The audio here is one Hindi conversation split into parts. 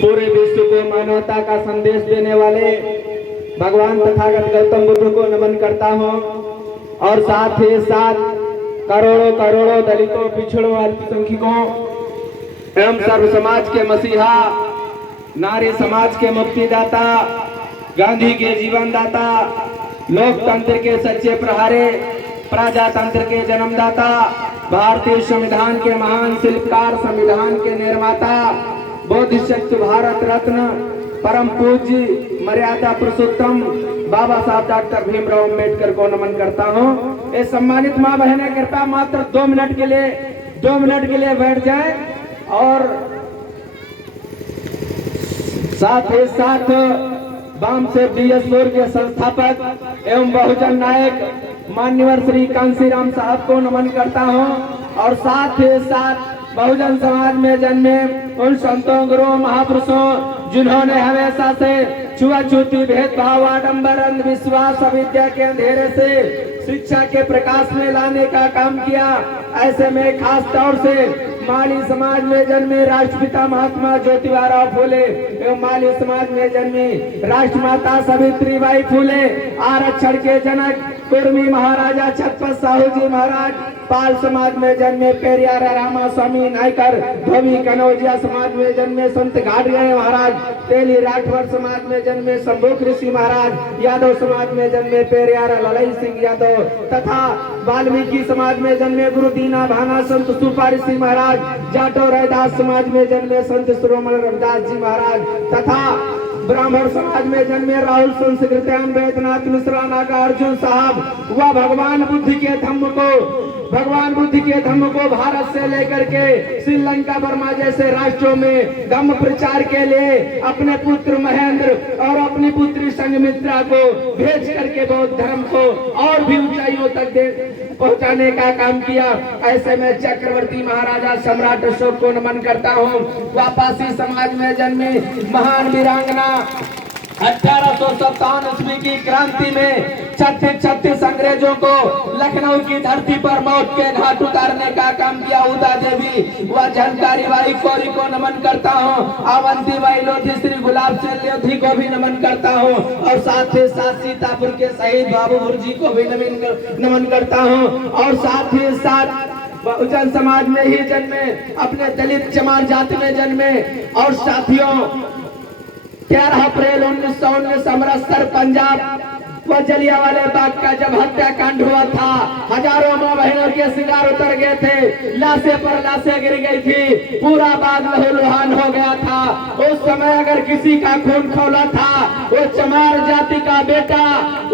पूरे विश्व को मानवता का संदेश देने वाले भगवान तथागत गौतम बुद्ध को नमन करता हूँ और साथ ही साथ करोड़ों करोड़ों दलितों, पिछड़ों, अल्पसंख्यकों एवं सर्व समाज के मसीहा, नारी समाज के मुक्तिदाता, गांधी के जीवन दाता, लोकतंत्र के सच्चे प्रहारे, प्रजातंत्र के जन्मदाता, भारतीय संविधान के महान शिल्पकार, संविधान के निर्माता, बोधिसत्व भारत रत्न, परम पूज्य मर्यादा पुरुषोत्तम बाबा साहब डॉक्टर भीमराव अम्बेडकर को नमन करता हूँ। ये सम्मानित माँ बहनें कृपया मात्र 2 मिनट के लिए बैठ जाएं और साथ ही साथ वामसेव DS4 के संस्थापक एवं बहुजन नायक मान्यवर श्री कांसीराम साहब को नमन करता हूं और साथ ही साथ बहुजन समाज में जन्मे उन संतों, गुरुओं, महापुरुषों जिन्होंने हमेशा से छुआछूती, भेदभाव, आडंबर, अंधविश्वास, अविद्या के अंधेरे से शिक्षा के प्रकाश में लाने का काम किया। ऐसे में खास तौर से माली समाज में जन्मे राष्ट्रपिता महात्मा ज्योतिबाराव फूले एवं माली समाज में जन्मी राष्ट्रमाता सावित्रीबाई फूले, आरक्षण के जनक कुर्मी महाराजा छत्रपति साहू जी महाराज, पाल समाज में जन्मे पेरियार रामा स्वामी नायकर, धोबी कनौजिया समाज में जन्मे संत घाटगए महाराज, तेली राठौर समाज में जन्मे शंभुक ऋषि महाराज, यादव समाज में जन्मे पेरियार ललई सिंह यादव तथा वाल्मीकि समाज में जन्मे गुरु दीना भाना संत सुपा ऋषि महाराज, जाटो रैदास समाज में जन्मे संत शिरोमणि रविदास जी महाराज तथा ब्राह्मण समाज में जन्मे राहुल संस्कृत्यान वैद्यनाथ मिश्रा नागार्जुन साहब व भगवान बुद्ध के धम्म को भारत से लेकर के श्रीलंका, बर्मा जैसे राष्ट्रों में धम्म प्रचार के लिए अपने पुत्र महेंद्र और अपनी पुत्री संघमित्रा को भेज करके बौद्ध धर्म को और भी ऊंचाइयों तक पहुंचाने का काम किया। ऐसे में चक्रवर्ती महाराजा सम्राट अशोक को नमन करता हूँ। वापासी समाज में जन्मी महान वीरांगना 1857 ईस्वी की क्रांति में 36 अंग्रेजों को लखनऊ की धरती पर मौत के घाट उतारने का काम किया। उदा देवी व झनकारी बाई कोरी को नमन करता हूँ। अवंती बाई लोधी, श्री गुलाब सिंह लोधी को भी नमन करता हूँ और साथ ही साथ सीतापुर के शहीद बाबू भुर्जी को भी नमन करता हूँ और साथ ही साथ बहुजन समाज में ही जन्मे, अपने दलित चमार जाति में जन्मे और साथियों 11 अप्रैल 1919 अमृतसर पंजाब व जलियांवाला बाग का जब हत्याकांड हुआ था, हजारों मां बहनों के सिंगार उतर गए थे, लाशें पर लाशें गिर गई थी, पूरा बाग लहूलुहान हो गया था। उस समय अगर किसी का खून खौला था, वो चमार जाति का बेटा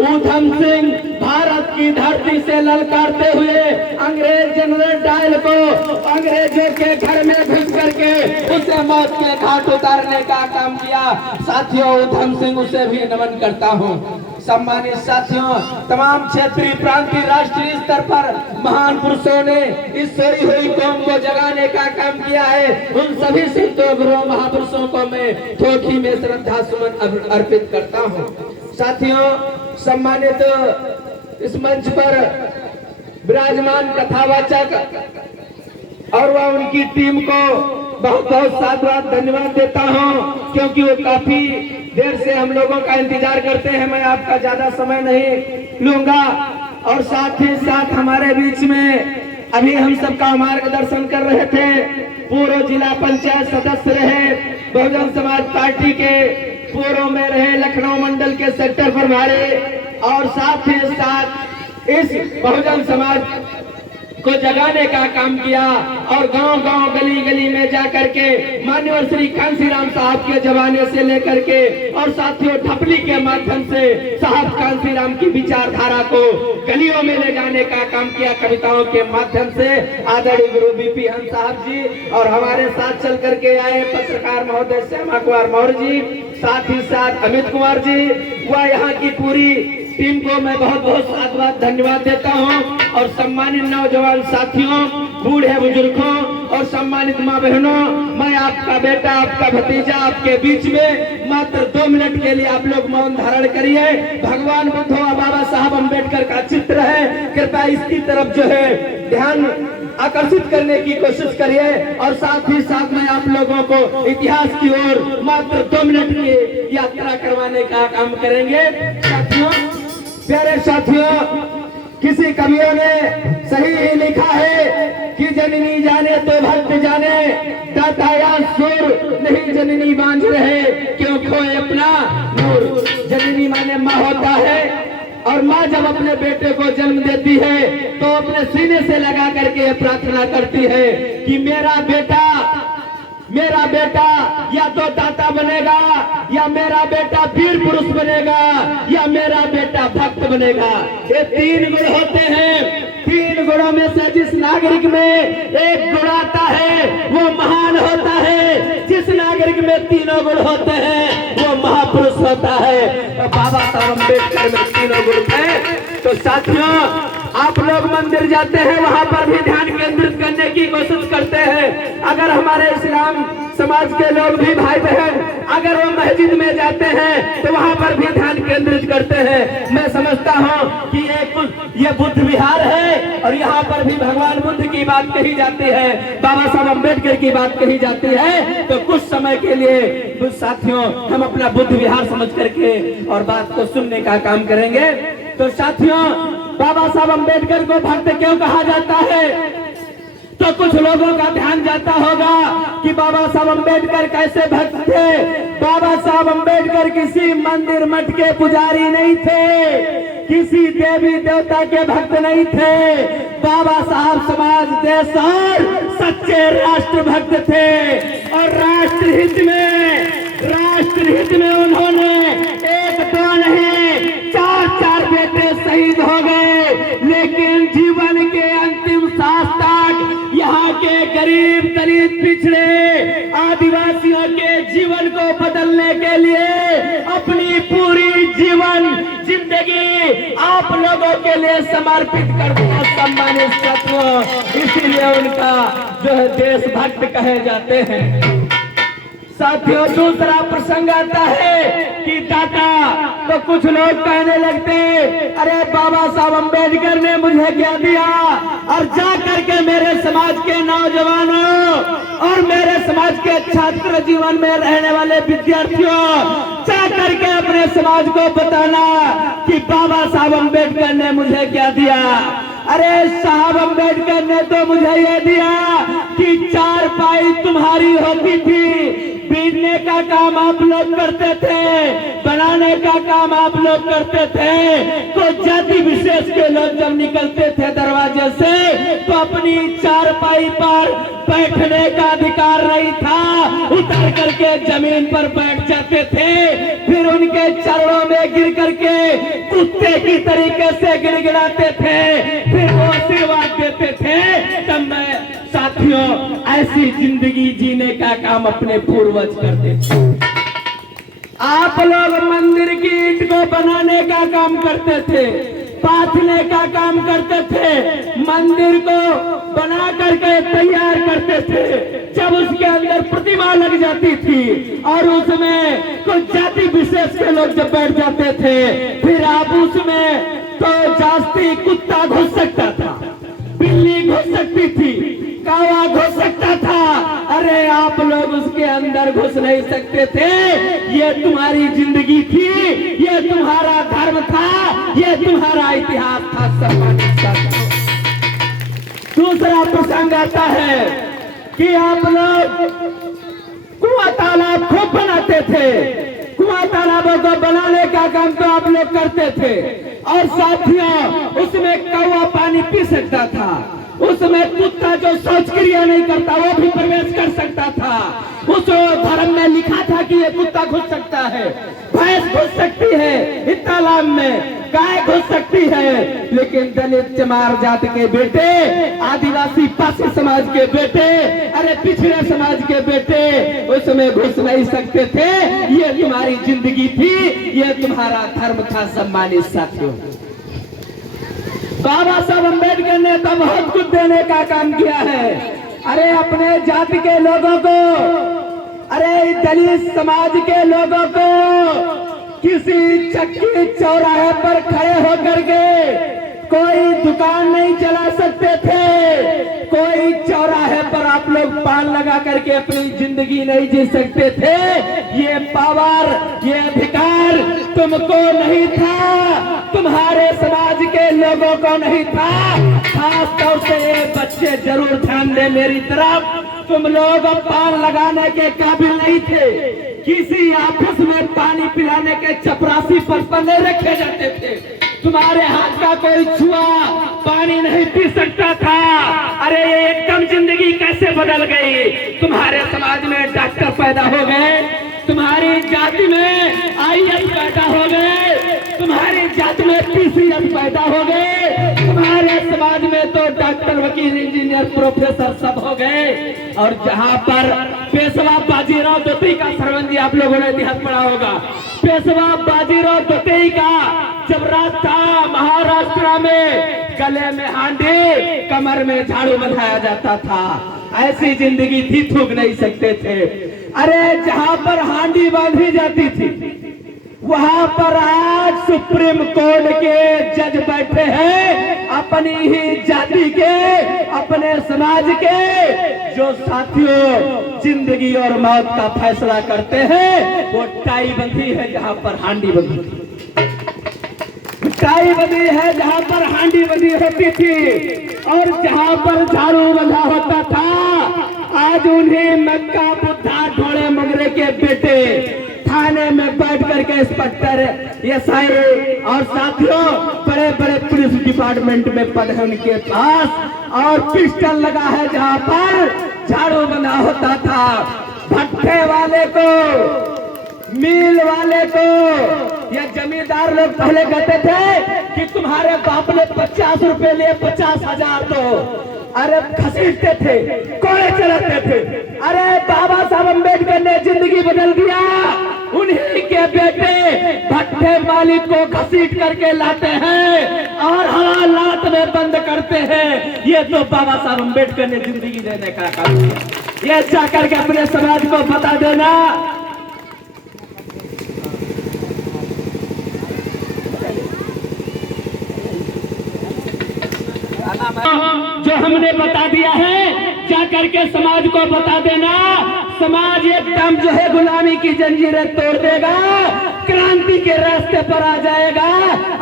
ऊधम सिंह भारत की धरती से ललकारते हुए अंग्रेज जनरल डायल को अंग्रेजों के घर में घुस करके उसे मौत के घाट उतारने का काम किया। साथियों, ऊधम सिंह उसे भी नमन करता हूँ। सम्मानित साथियों, तमाम क्षेत्रीय, प्रांतीय, राष्ट्रीय स्तर पर महान पुरुषों ने इस सोई हुई कौम को जगाने का काम किया है। उन सभी संतों, गुरुओं, महापुरुषों को मैं थोथी में श्रद्धा सुमन अर्पित करता हूँ। साथियों, सम्मानित इस मंच पर विराजमान कथावाचक और वह उनकी टीम को बहुत बहुत साधुवाद धन्यवाद देता हूं, क्योंकि वो काफी देर से हम लोगों का इंतजार करते हैं। मैं आपका ज्यादा समय नहीं लूंगा और साथ ही साथ हमारे बीच में अभी हम सबका मार्गदर्शन कर रहे थे पूर्व जिला पंचायत सदस्य रहे, बहुजन समाज पार्टी के पूर्व में रहे, लखनऊ मंडल के सेक्टर प्रभारी और साथ ही साथ इस बहुजन समाज को जगाने का काम किया और गांव-गांव, गली-गली में जाकर के मान्यवर श्री कांसीराम साहब के जमाने से लेकर के और साथियों ठपली के माध्यम से साहब कांसीराम की विचारधारा को गलियों में ले जाने का काम किया। कविताओं के माध्यम से आदरणीय गुरु BP हंस साहब जी और हमारे साथ चल करके आए पत्रकार महोदय श्यामा कुमार मौर्य जी, साथ ही साथ अमित कुमार जी व यहाँ की पूरी टीम को मैं बहुत बहुत साधुवाद धन्यवाद देता हूं और सम्मानित नौजवान साथियों, बूढ़े बुजुर्गों और सम्मानित माँ बहनों, मैं आपका बेटा, आपका भतीजा आपके बीच में मात्र 2 मिनट के लिए आप लोग मौन धारण करिए। भगवान बुद्ध और बाबा साहब अम्बेडकर का चित्र है, कृपया इसकी तरफ जो है ध्यान आकर्षित करने की कोशिश करिए। और साथ ही साथ में आप लोगों को इतिहास की ओर मात्र 2 मिनट की यात्रा करवाने का काम करेंगे। साथियों, प्यारे साथियों, किसी कवियों ने सही ही लिखा है कि जननी जाने तो भक्त जाने, दाता या सुर नहीं जननी बांझ रहे, क्यों खोए अपना नूर। जननी माने माँ होता है, और माँ जब अपने बेटे को जन्म देती है तो अपने सीने से लगा करके प्रार्थना करती है कि मेरा बेटा या तो दाता बनेगा, या मेरा बेटा वीर पुरुष बनेगा, या मेरा बेटा भक्त बनेगा। ये 3 गुण होते हैं। 3 गुणों में से जिस नागरिक में एक गुण आता है वो महान होता है। जिस नागरिक में 3 गुण होते हैं वो महापुरुष होता है। तो बाबा साहब अम्बेडकर में 3 गुण थे। तो साथियों, आप लोग मंदिर जाते हैं, वहां पर भी ध्यान केंद्रित करने की कोशिश करते हैं। अगर हमारे इस्लाम समाज के लोग भी भाई बहन अगर वो मस्जिद में जाते हैं तो वहां पर भी ध्यान केंद्रित करते हैं। मैं समझता हूं कि ये बुद्ध विहार है और यहाँ पर भी भगवान बुद्ध की बात कही जाती है, बाबा साहब अम्बेडकर की बात कही जाती है। तो कुछ समय के लिए साथियों हम अपना बुद्ध विहार समझ करके और बात को सुनने का काम करेंगे। तो साथियों, बाबा साहब अम्बेडकर को भक्त क्यों कहा जाता है? तो कुछ लोगों का ध्यान जाता होगा कि बाबा साहब अम्बेडकर कैसे भक्त थे। बाबा साहब अम्बेडकर किसी मंदिर मठ के पुजारी नहीं थे, किसी देवी देवता के भक्त नहीं थे। बाबा साहब समाज, देश और सच्चे राष्ट्र भक्त थे। और राष्ट्रहित में उन्होंने 1-2 नहीं 4 बेटे शहीद हो गए, लेकिन जीवन के अंतिम सांस तक यहाँ के गरीब दलित पिछड़े आदिवासियों के जीवन को बदलने के लिए अपनी पूरी जीवन जिंदगी आप लोगों के लिए समर्पित कर दिया। सम्मानित साथियों, इसीलिए उनका जो है देशभक्त कहे जाते हैं। साथियों, दूसरा प्रसंग आता है कि दाता। तो कुछ लोग कहने लगते, अरे बाबा साहब अम्बेडकर ने मुझे क्या दिया? और जा करके मेरे समाज के नौजवानों और मेरे समाज के छात्र जीवन में रहने वाले विद्यार्थियों, जा करके अपने समाज को बताना कि बाबा साहब अम्बेडकर ने मुझे क्या दिया। अरे साहब अम्बेडकर ने तो मुझे ये दिया कि 4 पाई तुम्हारी होती थी, बीनने का काम आप लोग करते थे, बनाने का काम आप लोग करते थे। तो जाति विशेष के लोग जब निकलते थे दरवाजे से तो अपनी 4 पाई पर बैठने का अधिकार नहीं था, उतर करके जमीन पर बैठ जाते थे। फिर उनके चरणों में गिर करके कुत्ते की तरीके से गिड़गिड़ाते थे, फिर वो आशीर्वाद देते थे। तब मैं साथियों ऐसी जिंदगी जीने का काम अपने पूर्वज करते थे। आप लोग मंदिर की ईंट को बनाने का काम करते थे, पाथने का काम करते थे, मंदिर को बना करके तैयार करते थे। जब उसके अंदर प्रतिमा लग जाती थी और उसमें कुछ जाति विशेष के लोग जब बैठ जाते थे, फिर आप उसमें तो जास्ती कुत्ता घुस सकता था, बिल्ली घुस सकती थी, कावा घुस सकता था। अरे आप लोग उसके अंदर घुस नहीं सकते थे। ये तुम्हारी जिंदगी थी, ये तुम्हारा धर्म था, ये तुम्हारा इतिहास था। सम्मानित साथियों, दूसरा प्रसंग आता है कि आप लोग कुआं तालाब खूब बनाते थे। कुआं तालाबों को बनाने का काम तो आप लोग करते थे। और साथियों, उसमें कौवा पानी पी सकता था, उसमें कुत्ता जो शौच क्रिया नहीं करता वो भी प्रवेश कर सकता था। उस धर्म में लिखा था कि ये कुत्ता घुस सकता है, भैंस घुस सकती है इस तालाब में, गाय घुस सकती है। लेकिन दलित चमार जात के बेटे, आदिवासी पासी समाज के बेटे, अरे पिछड़े समाज के बेटे उसमें घुस नहीं सकते थे। ये तुम्हारी जिंदगी थी, ये तुम्हारा धर्म था। सम्मानित साथियों, बाबा साहब अम्बेडकर ने तो बहुत कुछ देने का काम किया है। अरे अपने जाति के लोगों को, अरे दलित समाज के लोगों को किसी चक्की चौराहे पर खड़े होकर के कोई दुकान नहीं चला सकते थे, कोई चौराहे पर आप लोग पान लगा करके अपनी जिंदगी नहीं जी सकते थे। ये पावर, ये अधिकार तुमको नहीं था, तुम्हारे समाज के लोगों को नहीं था। खास तौर से ये बच्चे जरूर ध्यान दें मेरी तरफ, तुम लोग पान लगाने के काबिल नहीं थे। किसी ऑफिस में पानी पिलाने के चपरासी पर पल्ले रखे जाते थे, तुम्हारे हाथ का कोई छुआ पानी नहीं पी सकता था। अरे एकदम जिंदगी कैसे बदल गई। तुम्हारे समाज में डॉक्टर पैदा हो गए, तुम्हारी जाति में आईएएस पैदा हो गए, तुम्हारी जाति में पीसीएस पैदा हो गए, तुम्हारे समाज में तो डॉक्टर, वकील, इंजीनियर, प्रोफेसर सब हो गए। और जहां पर पेशवा बाजीराव दोती का सरबंदी आप लोगों ने इतिहास पढ़ा होगा, पेशवा बाजीराव दोती का जब राज था महाराष्ट्र में, गले में हांडी, कमर में झाड़ू बंधाया जाता था। ऐसी जिंदगी थी, थूक नहीं सकते थे। अरे जहां पर हांडी बांधी जाती थी, वहां पर आज सुप्रीम कोर्ट के जज बैठे हैं, अपनी ही जाति के, अपने समाज के, जो साथियों जिंदगी और मौत का फैसला करते हैं। वो टाई बंधी है जहां पर हांडी बंधी थी, टाई बंधी है जहां पर हांडी बंधी होती थी, और जहां पर झाड़ू बंधा होता था। आज उन्हें मक्का, बुद्धा, ढोले मगरे के बेटे थाने में बैठ करके इंस्पेक्टर, एसआई और साथियों बड़े बड़े पुलिस डिपार्टमेंट में पद है उनके पास, और पिस्टल लगा है जहां पर झाड़ू बंधा होता था। भट्टे वाले को, मिल वाले को, या जमींदार लोग पहले कहते थे कि तुम्हारे बाप ने 50 रुपए लिए 50,000 दो। अरे घसीटते थे, कोड़े चलाते थे। अरे बाबा साहब अम्बेडकर ने जिंदगी बदल दिया। उन्हीं के बेटे भट्टे मालिक को घसीट करके लाते हैं और हालात में बंद करते हैं। ये तो बाबा साहब अम्बेडकर ने जिंदगी देने का काम किया। ये जाकर के अपने समाज को बता देना। जो हमने बता दिया है, जाकर के समाज को बता देना। समाज एकदम जो है गुलामी की जंजीरें तोड़ देगा, क्रांति के रास्ते पर आ जाएगा,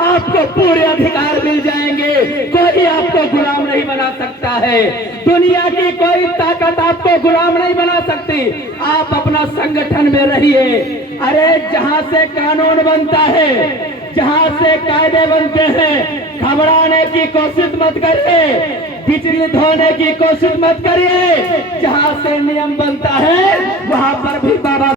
आपको पूरे अधिकार मिल जाएंगे। कोई आपको गुलाम नहीं बना सकता है, दुनिया की कोई ताकत आपको गुलाम नहीं बना सकती। आप अपना संगठन में रहिए। अरे जहां से कानून बनता है, जहां से कायदे बनते हैं, घबराने की कोशिश मत करिए, विचलित होने की कोशिश मत करिए। जहां से नियम बनता है वहां पर भी बाबा